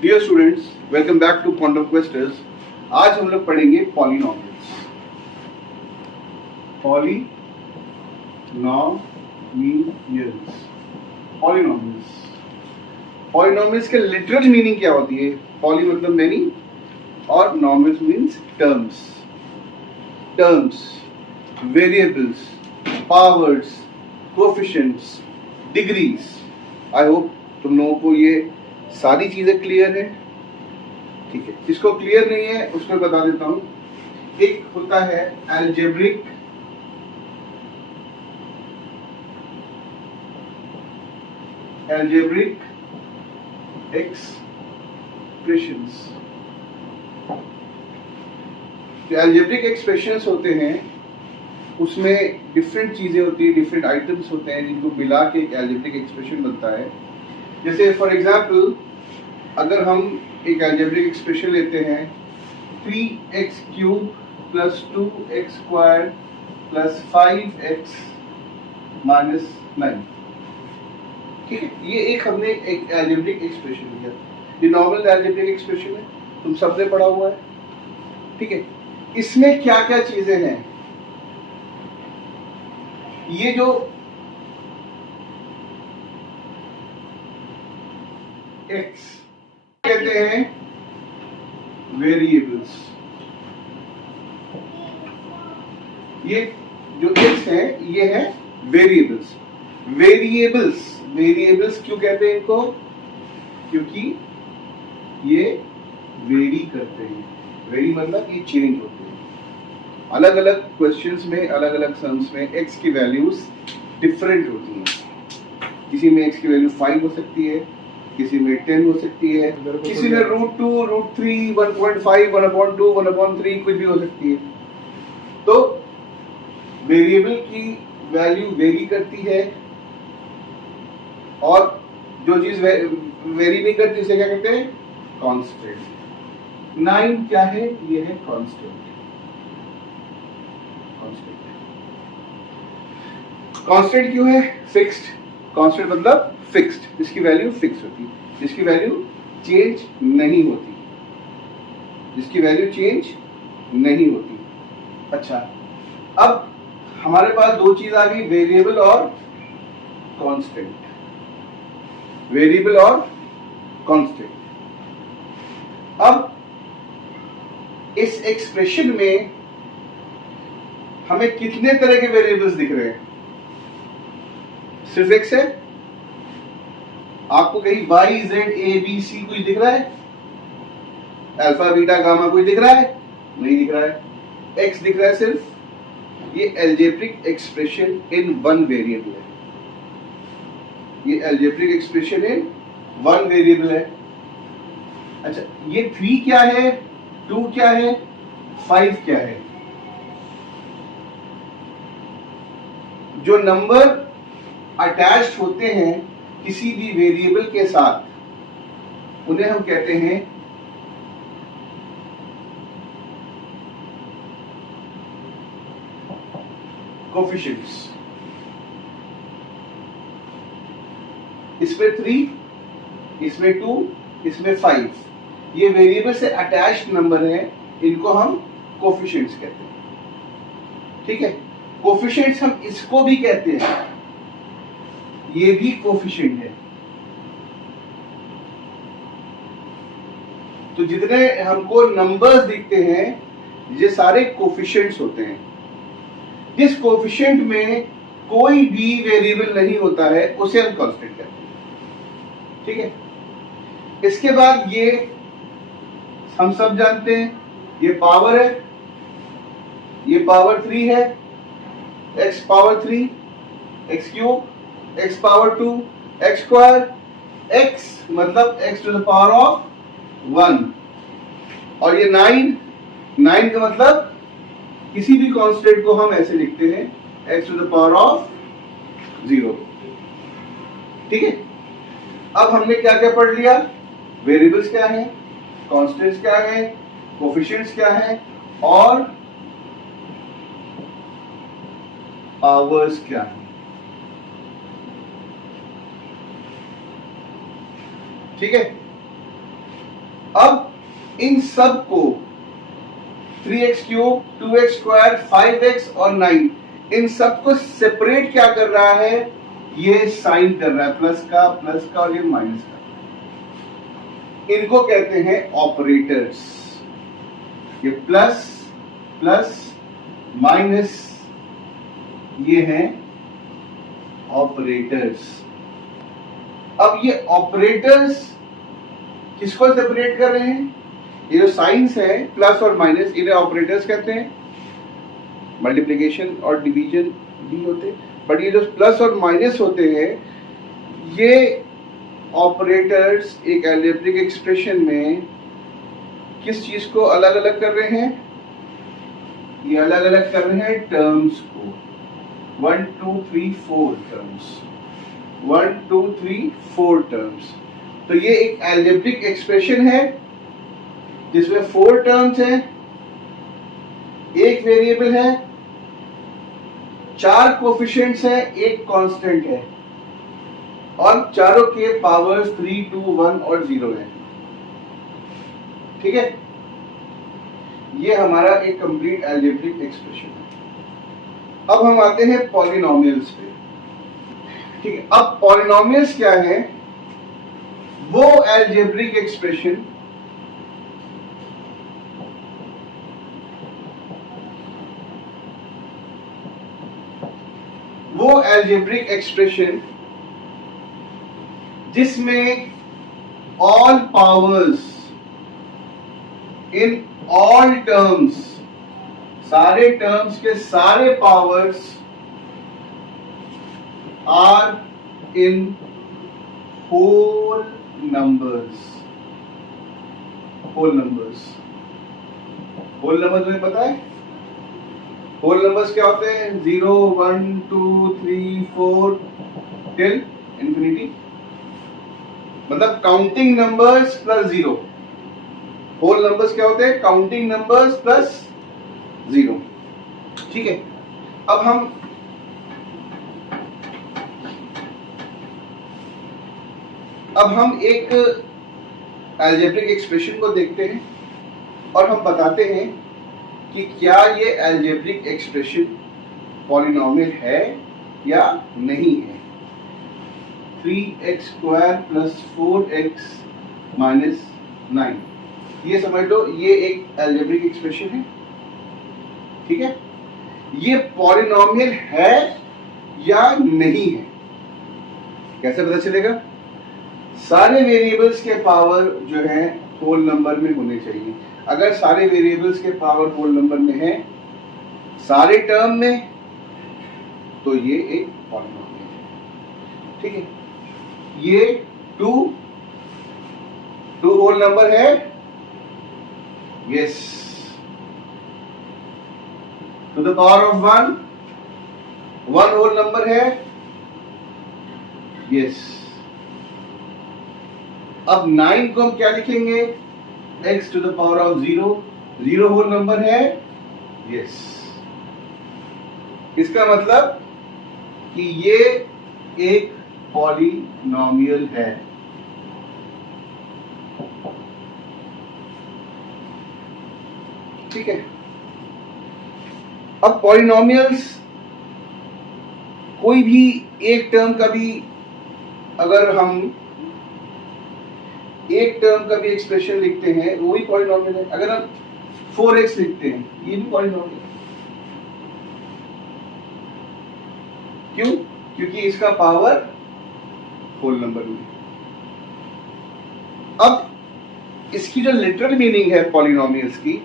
Dear students, welcome back to quantum questers. आज हम लोग पढ़ेंगे पॉलिनॉमियल्स। पॉलिनॉमियल्स पॉलिनॉमियल्स पॉलिनॉमियल्स के लिटरल मीनिंग क्या होती है? पॉली मतलब मैनी और nomials means terms. Terms, variables, powers, coefficients, degrees. I hope तुम लोगों को ये सारी चीजें क्लियर है। ठीक है, जिसको क्लियर नहीं है उसको बता देता हूं। एक होता है अलजेब्रिक एक्सप्रेशंस। जो अलजेब्रिक एक्सप्रेशंस होते हैं उसमें डिफरेंट चीजें होती है, डिफरेंट आइटम्स होते हैं जिनको मिला के एक अलजेब्रिक एक्सप्रेशन बनता है। जैसे फॉर एग्जांपल, अगर हम एक अलजेब्रिक एक्सप्रेशन लेते हैं 3x³ + 2x² + 5x - 9। ठीक है, ये एक हमने एक अलजेब्रिक एक्सप्रेशन लिया। ये नॉर्मल अलजेब्रिक एक्सप्रेशन है, तुम सबने पढ़ा हुआ है। ठीक है, इसमें क्या क्या चीजें हैं? ये जो x कहते हैं वेरिएबल्स। ये जो x है ये है वेरिएबल्स। वेरिएबल्स क्यों कहते हैं इनको? क्योंकि ये वेरी करते हैं। वेरी मतलब ये चेंज होते हैं। अलग अलग क्वेश्चंस में, अलग अलग सम्स में x की वैल्यूज डिफरेंट होती हैं। किसी में x की वैल्यू 5 हो सकती है, किसी में 10 हो सकती है, किसी में √2, √3, 1.5, 1/2, 1/3 कुछ भी हो सकती है। तो वेरिएबल की वैल्यू वेरी करती है, और जो चीज वेरी नहीं करती उसे क्या कहते हैं? कांस्टेंट। 9 क्या है? ये है कांस्टेंट। कांस्टेंट क्यों है? फिक्स्ड। कांस्टेंट मतलब फिक्स्ड, जिसकी वैल्यू फिक्स होती है, जिसकी वैल्यू चेंज नहीं होती, जिसकी वैल्यू चेंज नहीं होती। अच्छा, अब हमारे पास दो चीज आ गई, वेरिएबल और कांस्टेंट। वेरिएबल और कांस्टेंट। अब इस एक्सप्रेशन में हमें कितने तरह के वेरिएबल्स दिख रहे हैं? सिर्फ x है? आपको कहीं y, z, a, b, c कुछ दिख रहा है? अल्फा, बीटा, गामा कुछ दिख रहा है? नहीं दिख रहा है। x दिख रहा है सिर्फ। ये algebraic expression in one variable है। ये algebraic expression in one variable है। अच्छा, ये 3 क्या है, 2 क्या है, 5 क्या है? जो नंबर अटैच्ड होते हैं किसी भी वेरिएबल के साथ उन्हें हम कहते हैं कोफिशिएंट्स। इसमें 3, इसमें 2, इसमें 5, ये वेरिएबल से अटैच्ड नंबर हैं, इनको हम कोफिशिएंट्स कहते हैं। ठीक है, कोफिशिएंट्स हम इसको भी कहते हैं, ये भी कोफिशिएंट है। तो जितने हमको नंबर्स दिखते हैं ये सारे कोफिशिएंट्स होते हैं। जिस कोफिशिएंट में कोई भी वेरिएबल नहीं होता है उसे हम कांस्टेंट कहते हैं। ठीक है, इसके बाद ये हम सब जानते हैं, ये पावर है, ये पावर 3 है, x power 3, x³, x power 2, x², x मतलब x⁻⁴ 1, और ये 9 का मतलब किसी भी कांस्टेंट को हम ऐसे लिखते हैं x⁻⁴ 0। ठीक है, अब हमने क्या क्या पढ़ लिया? वेरिएबल्स क्या है, कांस्टेंट्स क्या है, कोफिशिएंट्स क्या है, और पावर्स क्या है। ठीक है, अब इन सब को 3x cube, 2x square, 5x और 9 इन सब को सेपरेट क्या कर रहा है, ये साइन कर रहा है, प्लस का और ये माइनस का। इनको कहते हैं ऑपरेटर्स। ये प्लस प्लस माइनस ये हैं ऑपरेटर्स। अब ये ऑपरेटर्स किसको सेपरेट कर रहे हैं, ये जो साइंस है प्लस और माइनस, इन्हें ऑपरेटर्स कहते हैं। मल्टीप्लिकेशन और डिवीजन भी होते हैं, बट ये जो प्लस और माइनस होते हैं ये ऑपरेटर्स एक अलजेब्रिक एक्सप्रेशन में किस चीज को अलग अलग कर रहे हैं, ये अलग अलग कर रहे हैं टर्म्स को। 1 2 3 4 टर्म्स, 1 2 3 4 टर्म्स। तो ये एक अलजेब्रिक एक्सप्रेशन है जिसमें 4 टर्म्स हैं, एक वेरिएबल है, 4 कोफिशिएंट्स हैं, एक कांस्टेंट है और चारों के पावर्स 3 2 1 और 0 है। ठीक है, ये हमारा एक कंप्लीट अलजेब्रिक एक्सप्रेशन है। अब हम आते हैं पॉलिनोमियल्स पे। ठीक है, अब पॉलिनोमियल्स क्या है, वो अलजेब्रिक एक्सप्रेशन जिसमें all powers in all terms, सारे टर्म्स के सारे powers are in whole numbers. Whole numbers में पता है होल नंबर्स क्या होते हैं, 0 1 2 3 4 टिल इंफिनिटी, मतलब counting numbers plus 0। Whole numbers क्या होते हैं, काउंटिंग नंबर्स प्लस 0। ठीक है, अब हम एक अलजेब्रिक एक्सप्रेशन को देखते हैं और हम बताते हैं कि क्या ये अलजेब्रिक एक्सप्रेशन पॉलिनोमियल है या नहीं है। 3x square plus 4x minus 9, ये समझ लो ये एक अलजेब्रिक एक्सप्रेशन है। ठीक है, ये पॉलिनोमियल है या नहीं है, कैसे पता चलेगा, सारे वेरिएबल्स के पावर जो है होल नंबर में होने चाहिए। अगर सारे वेरिएबल्स के पावर होल नंबर में है सारे टर्म में, तो ये एक पॉलिनोमियल है। ठीक है, ये 2 होल नंबर है, yes, to the power of 1 whole number है, यस। अब 9 को हम क्या लिखेंगे, x to the power of 0 whole number है, यस। इसका मतलब कि ये एक पॉलिनोमियल है। ठीक है, अब पॉलिनोमियल्स कोई भी एक टर्म का भी, अगर हम एक टर्म का भी एक्सप्रेशन लिखते हैं वो भी पॉलिनोमियल है। अगर हम 4x लिखते हैं ये भी पॉलिनोमियल है। क्यों, क्योंकि इसका पावर होल नंबर में। अब इसकी जो लिटरल मीनिंग है पॉलिनोमियल्स की,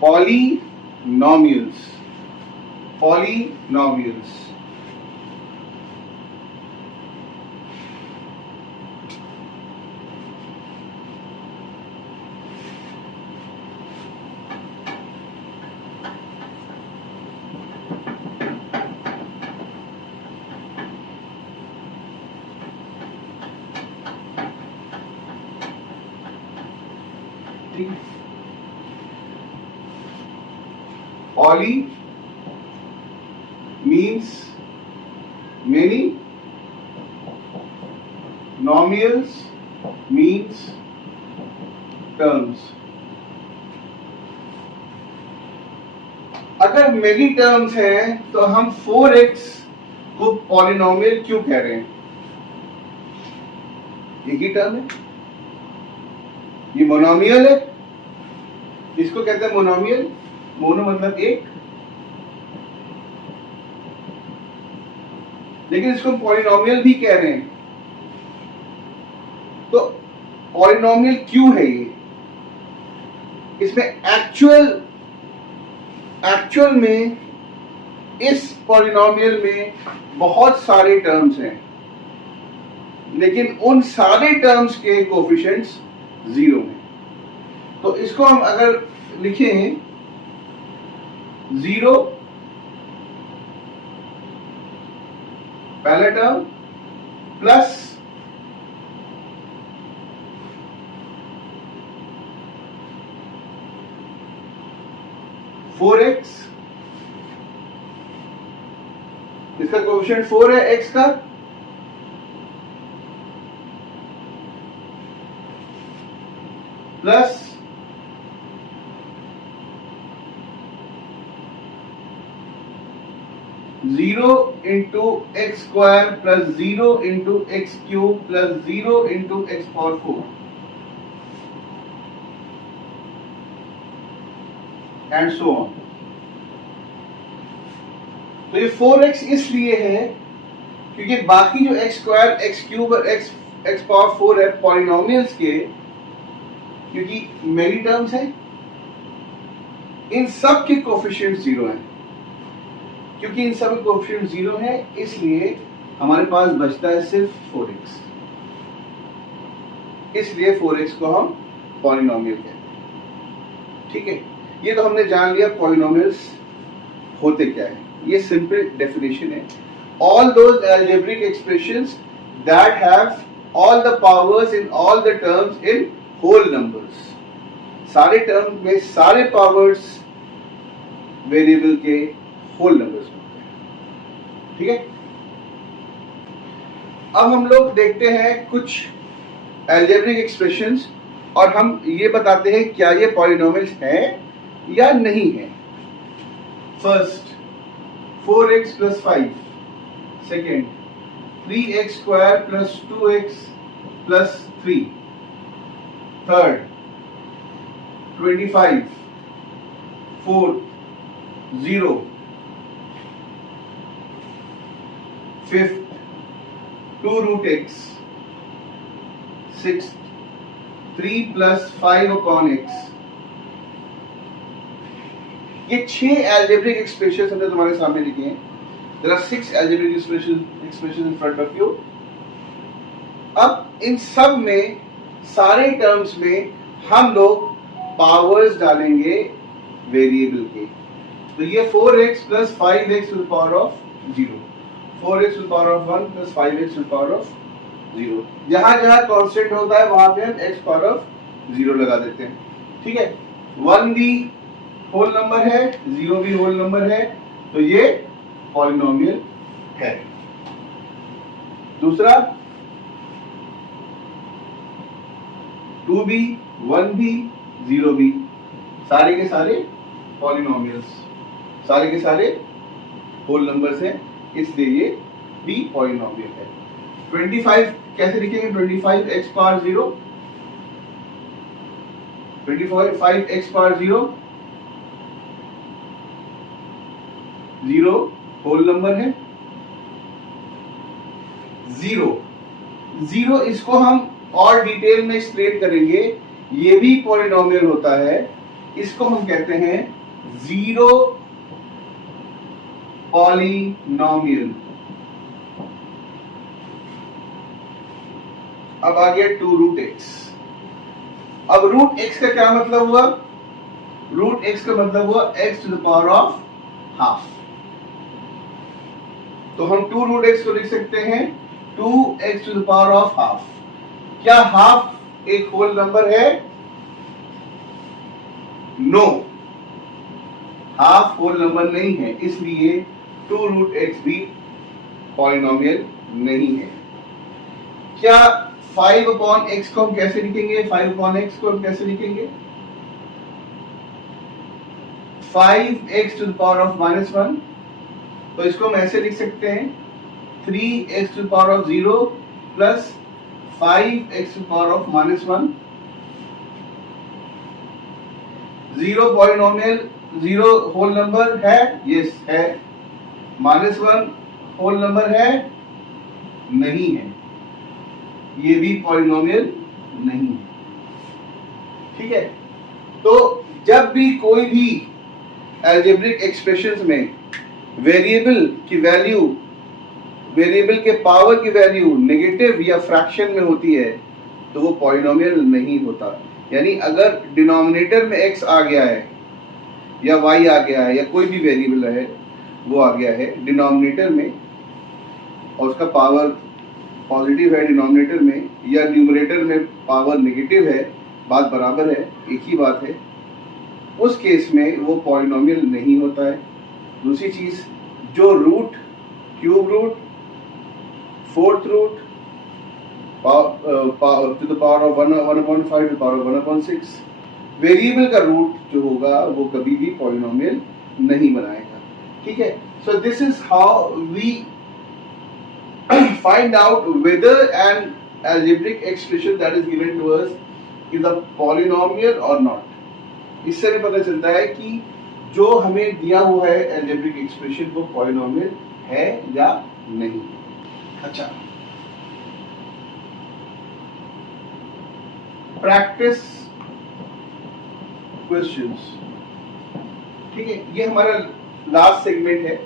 polynomials Poly means many, nomials means terms. अगर मेनी टर्म्स हैं तो हम 4x को पॉलिनोमियल क्यों कह रहे हैं? एक ही टर्म है, ये मोनोमियल है, इसको कहते हैं मोनोमियल। मोनो मतलब एक, लेकिन इसको पॉलिनोमियल भी कह रहे हैं। तो पॉलिनोमियल क्यों है ये? इसमें एक्चुअल में इस पॉलिनोमियल में बहुत सारे टर्म्स हैं, लेकिन उन सारे टर्म्स के कोफिशिएंट्स 0 हैं। तो इसको हम अगर लिखें 0 पहला टर्म प्लस 4x, इसका कोएफिशिएंट 4 है x का, plus 0 into x square plus 0 into x cube plus 0 into x power 4 and so on. तो ये 4x इसलिए है क्योंकि बाकी जो एक्स स्क्वायर, एक्स क्यूब और एक्स पावर 4 है पॉलिनोमियल्स के, क्योंकि मेनी टर्म्स है, इन सब के कोएफिशिएंट 0 हैं। क्योंकि इन सब के कोएफिशिएंट 0 है, इसलिए हमारे पास बचता है सिर्फ 4x। इसलिए 4x को हम पॉलिनोमियल कहते हैं। ठीक है, ये तो हमने जान लिया पॉलिनोमियल्स होते क्या है। ये सिंपल डेफिनेशन है। All those algebraic expressions that have all the powers in all the terms in whole numbers, सारे टर्म में सारे पावर्स वेरिएबल के होल नंबर्स होते हैं। ठीक है, अब हम लोग देखते हैं कुछ algebraic expressions और हम ये बताते हैं क्या ये पॉलिनोमियल्स हैं या नहीं है। First 4x plus 5, second 3x square plus 2x plus 3, third 25, fourth 0, fifth 2 root x, sixth 3 plus 5 upon x। ये 6 algebraic expressions हमने तुम्हारे सामने लिखे हैं। There are 6 algebraic expressions in front of you। अब इन सब में सारे टर्म्स में हम लोग पावर्स डालेंगे वेरिएबल के। तो ये 4x plus 5x to the power of 0, 4x to the power of 1 plus 5x to the power of 0। जहां जहां कांस्टेंट होता है वहां पे हम x power of 0 लगा देते हैं। ठीक है, 1 भी होल नंबर है, 0 भी होल नंबर है, तो ये पॉलिनोमियल है। दूसरा 2 भी, 1 भी, 0 भी, सारे के सारे पॉलिनोमियल्स, सारे के सारे होल नंबर्स हैं, इसलिए ये भी पॉलिनोमियल है। 25 कैसे लिखेंगे? 25x power 0, 25x power 0, 0 whole number है। 0 इसको हम और डिटेल में एक्सप्लेन करेंगे। ये भी पॉलिनोमियल होता है, इसको हम कहते हैं 0 पॉलिनोमियल। अब आ गया 2 रूट x। अब रूट x का क्या मतलब हुआ? रूट x का मतलब हुआ x to the power of half. तो हम 2 रूट x को लिख सकते हैं 2x to the power of half. क्या हाफ एक होल नंबर है? नो, हाफ होल नंबर नहीं है, इसलिए 2 रूट x भी पॉलिनोमियल नहीं है। क्या 5 अपॉन x को हम कैसे लिखेंगे? 5 अपॉन x को हम कैसे लिखेंगे? 5x to the power of -1, तो इसको हम ऐसे लिख सकते हैं 3x to the power of 0 plus 5x to the power of -1। 0 polynomial, 0 whole number है? यस है। -1 होल नंबर है? नहीं है। ये भी पॉलिनोमियल नहीं है। ठीक है, तो जब भी कोई भी अलजेब्रिक एक्सप्रेशंस में वेरिएबल की वैल्यू, वेरिएबल के पावर की वैल्यू नेगेटिव या फ्रैक्शन में होती है तो वो पॉलिनोमियल नहीं होता। यानी अगर डिनोमिनेटर में x आ गया है या y आ गया है या कोई भी वेरिएबल है वो आ गया है डिनोमिनेटर में और उसका पावर पॉजिटिव है डिनोमिनेटर में या न्यूमरेटर में पावर नेगेटिव है, बात बराबर है, एक ही बात है, उस केस में वो पॉलिनोमियल नहीं होता है। दूसरी चीज, जो root, cube root, fourth root to the power of 1/5 to the power of 1/6, variable का रूट जो होगा वो कभी भी पॉलिनोमियल नहीं बनाएगा। ठीक है, so this is how we find out whether an algebraic expression that is given to us is a polynomial or not. इससे हमें पता चलता है कि जो हमें दिया हुआ है algebraic expression वो polynomial है या नहीं। अच्छा, practice questions। ठीक है, ये हमारा लास्ट सेगमेंट है।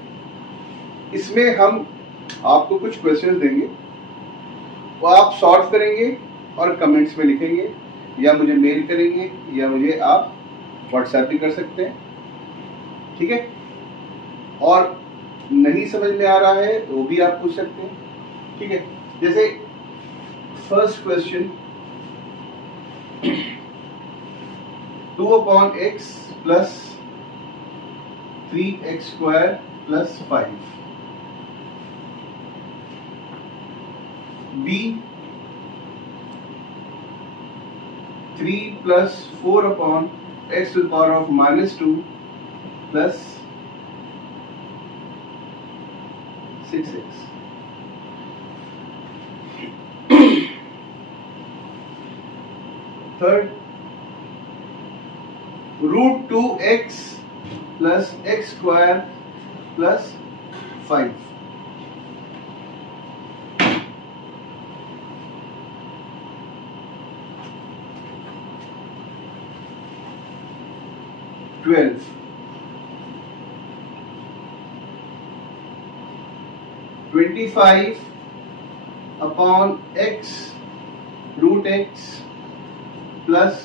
इसमें हम आपको कुछ क्वेश्चंस देंगे, वो आप सॉल्व करेंगे और कमेंट्स में लिखेंगे या मुझे मेल करेंगे या मुझे आप व्हाट्सएप भी कर सकते हैं। ठीक है, और नहीं समझ में आ रहा है तो वो भी आप पूछ सकते हैं। ठीक है, जैसे first question 2/x plus 3x² plus 5, B 3 plus 4/x to the power of -2 plus 6x। Third, √2x plus x² plus 5, $12, 25/x √x plus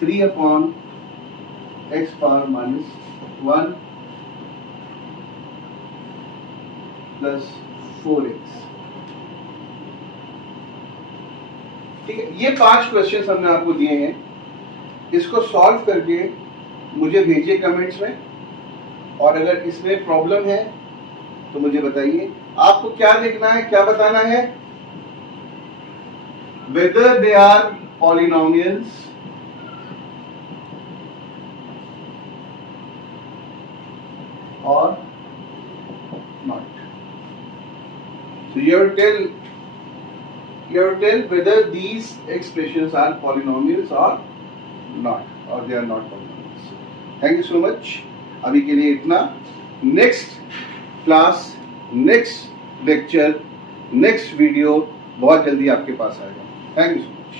3/x power -1 plus 4x। ठीक है, ये 5 क्वेश्चंस हमने आपको दिए हैं। इसको सॉल्व करके मुझे भेजिए कमेंट्स में, और अगर इसमें प्रॉब्लम है तो मुझे बताइए। आपको क्या देखना है, क्या बताना है? वेदर दे आर पॉलिनोमियल्स और not. So you have to tell whether these expressions are polynomials or not, or they are not polynomials. Thank you so much. अभी के लिए इतना। Next class, next lecture, next video बहुत जल्दी आपके पास आएगा। Thank you so much.